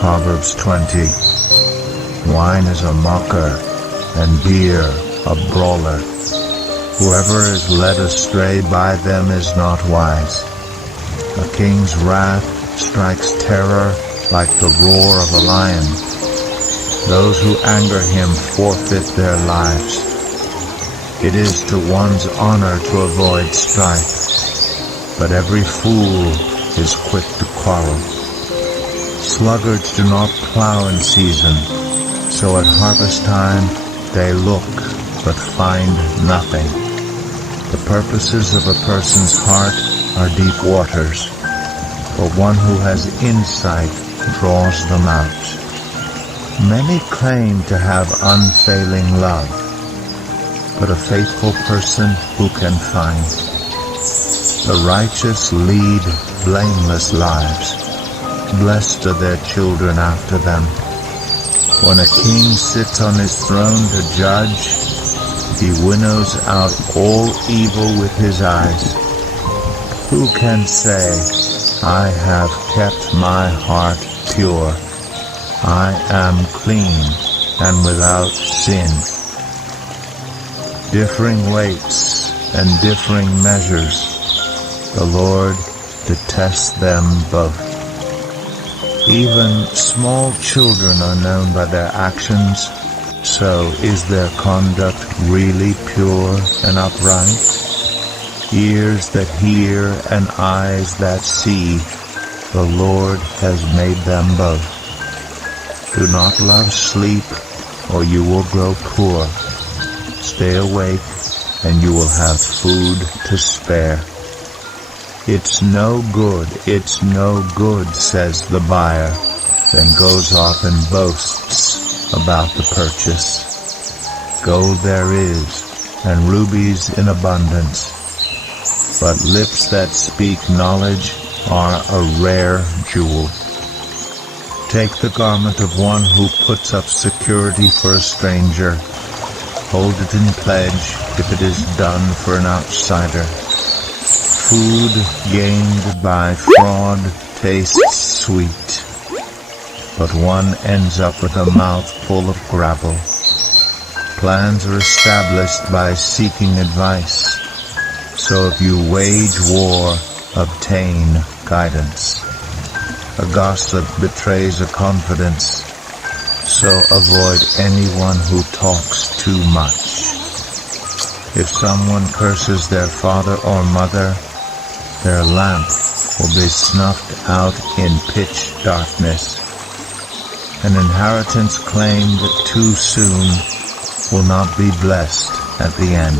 Proverbs 20. Wine is a mocker, and beer a brawler. Whoever is led astray by them is not wise. A king's wrath strikes terror like the roar of a lion. Those who anger him forfeit their lives. It is to one's honor to avoid strife, but every fool is quick to quarrel. Sluggards do not plow in season, so at harvest time they look but find nothing. The purposes of a person's heart are deep waters, but one who has insight draws them out. Many claim to have unfailing love, but a faithful person who can find? The righteous lead blameless lives. Blessed are their children after them. When a king sits on his throne to judge, he winnows out all evil with his eyes. Who can say, I have kept my heart pure. I am clean and without sin. Differing weights and differing measures, the Lord detests them both. Even small children are known by their actions, so is their conduct really pure and upright? Ears that hear and eyes that see, the Lord has made them both. Do not love sleep, or you will grow poor. Stay awake, and you will have food to spare. It's no good, says the buyer, then goes off and boasts about the purchase. Gold there is, and rubies in abundance, but lips that speak knowledge are a rare jewel. Take the garment of one who puts up security for a stranger. Hold it in pledge if it is done for an outsider. Food gained by fraud tastes sweet, but one ends up with a mouth full of gravel. Plans are established by seeking advice, so if you wage war, obtain guidance. A gossip betrays a confidence, so avoid anyone who talks too much. If someone curses their father or mother, their lamp will be snuffed out in pitch darkness. An inheritance claimed too soon will not be blessed at the end.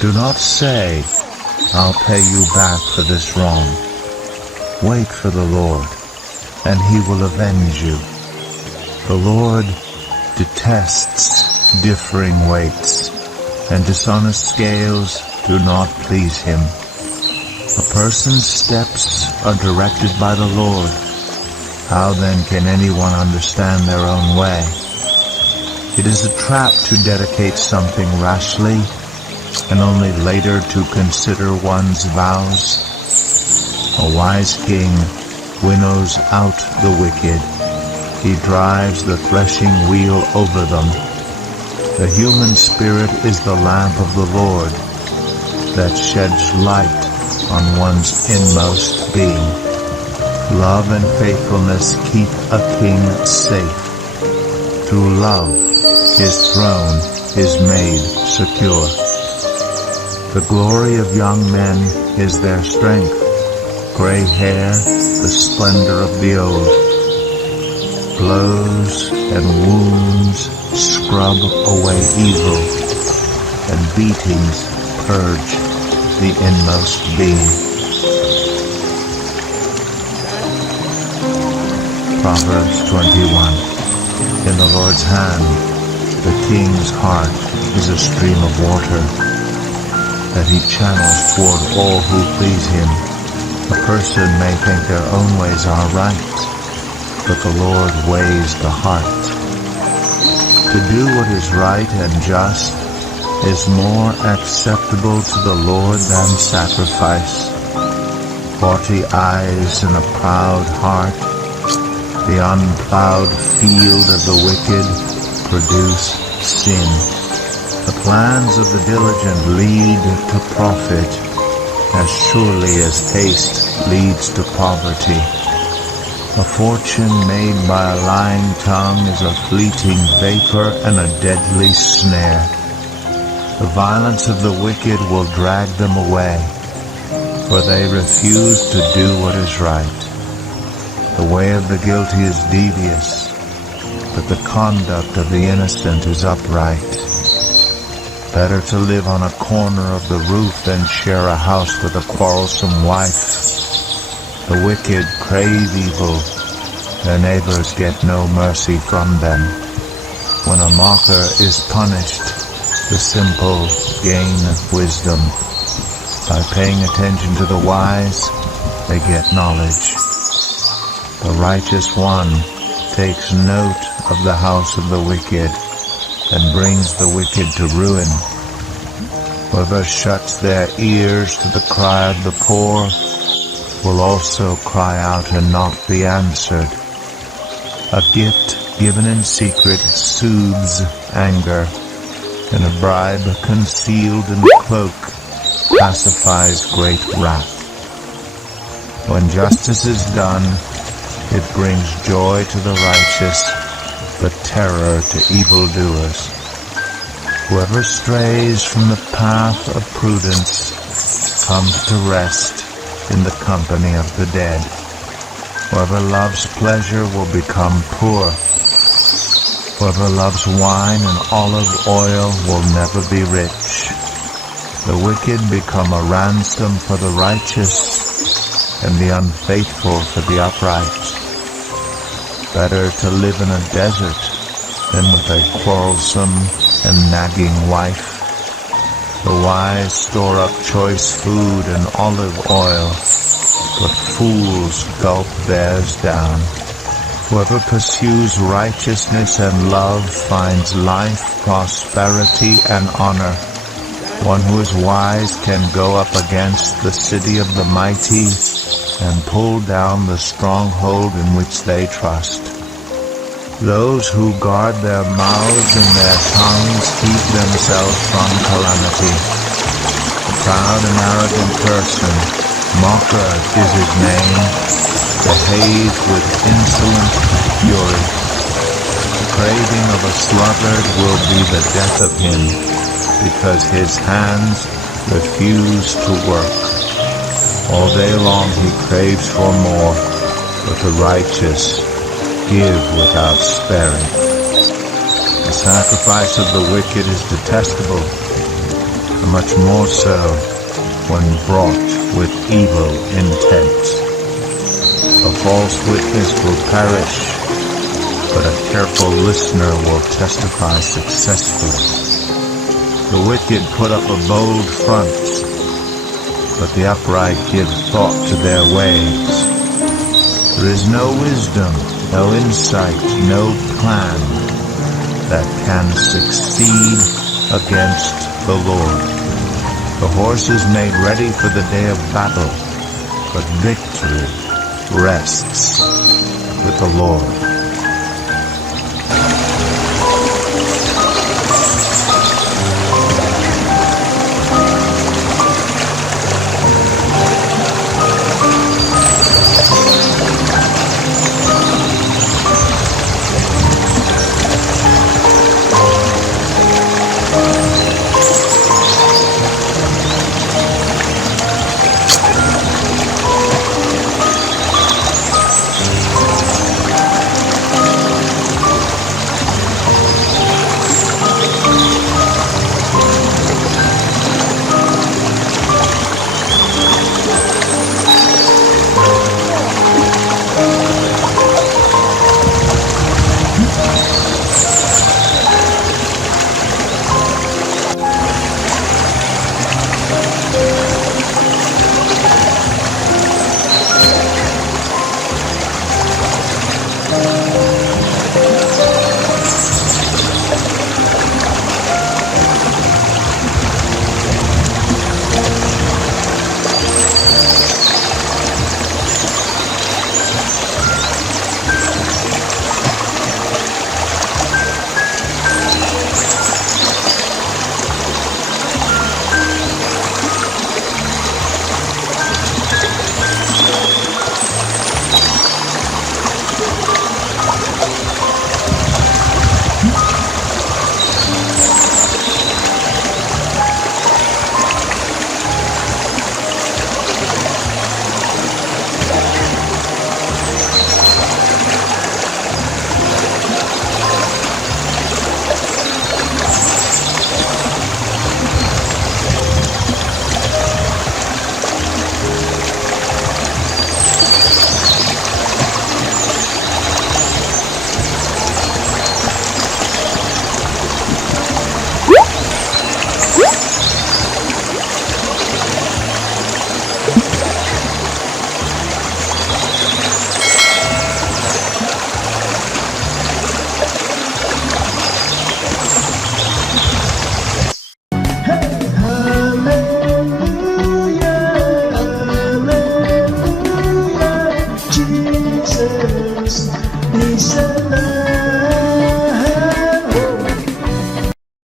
Do not say, "I'll pay you back for this wrong." Wait for the Lord, and He will avenge you. The Lord detests differing weights, and dishonest scales do not please Him. A person's steps are directed by the Lord. How then can anyone understand their own way? It is a trap to dedicate something rashly, and only later to consider one's vows. A wise king winnows out the wicked. He drives the threshing wheel over them. The human spirit is the lamp of the Lord that sheds light on one's inmost being. Love and faithfulness keep a king safe. Through love, his throne is made secure. The glory of young men is their strength. Gray hair, the splendor of the old. Blows and wounds scrub away evil, and beatings purge the inmost being. Proverbs 21. In the Lord's hand, the king's heart is a stream of water, that He channels toward all who please Him. A person may think their own ways are right, but the Lord weighs the heart. To do what is right and just is more acceptable to the Lord than sacrifice. Haughty eyes and a proud heart, the unplowed field of the wicked, produce sin. The plans of the diligent lead to profit, as surely as haste leads to poverty. A fortune made by a lying tongue is a fleeting vapor and a deadly snare. The violence of the wicked will drag them away, for they refuse to do what is right. The way of the guilty is devious, but the conduct of the innocent is upright. Better to live on a corner of the roof than share a house with a quarrelsome wife. The wicked crave evil, their neighbors get no mercy from them. When a mocker is punished, the simple gain wisdom. By paying attention to the wise, they get knowledge. The righteous one takes note of the house of the wicked, and brings the wicked to ruin. Whoever shuts their ears to the cry of the poor will also cry out and not be answered. A gift given in secret soothes anger, and a bribe concealed in the cloak pacifies great wrath. When justice is done, it brings joy to the righteous, but terror to evildoers. Whoever strays from the path of prudence comes to rest in the company of the dead. Whoever loves pleasure will become poor. Whoever loves wine and olive oil will never be rich. The wicked become a ransom for the righteous, and the unfaithful for the upright. Better to live in a desert than with a quarrelsome and nagging wife. The wise store up choice food and olive oil, but fools gulp theirs down. Whoever pursues righteousness and love finds life, prosperity, and honor. One who is wise can go up against the city of the mighty and pull down the stronghold in which they trust. Those who guard their mouths and their tongues keep themselves from calamity. A proud and arrogant person, mocker is his name, behaves with insolent fury. The craving of a sluggard will be the death of him, because his hands refuse to work. All day long he craves for more, but the righteous give without sparing. The sacrifice of the wicked is detestable, and much more so when brought with evil intent. A false witness will perish, but a careful listener will testify successfully. The wicked put up a bold front, but the upright give thought to their ways. There is no wisdom, no insight, no plan that can succeed against the Lord. The horse is made ready for the day of battle, but victory rests with the Lord.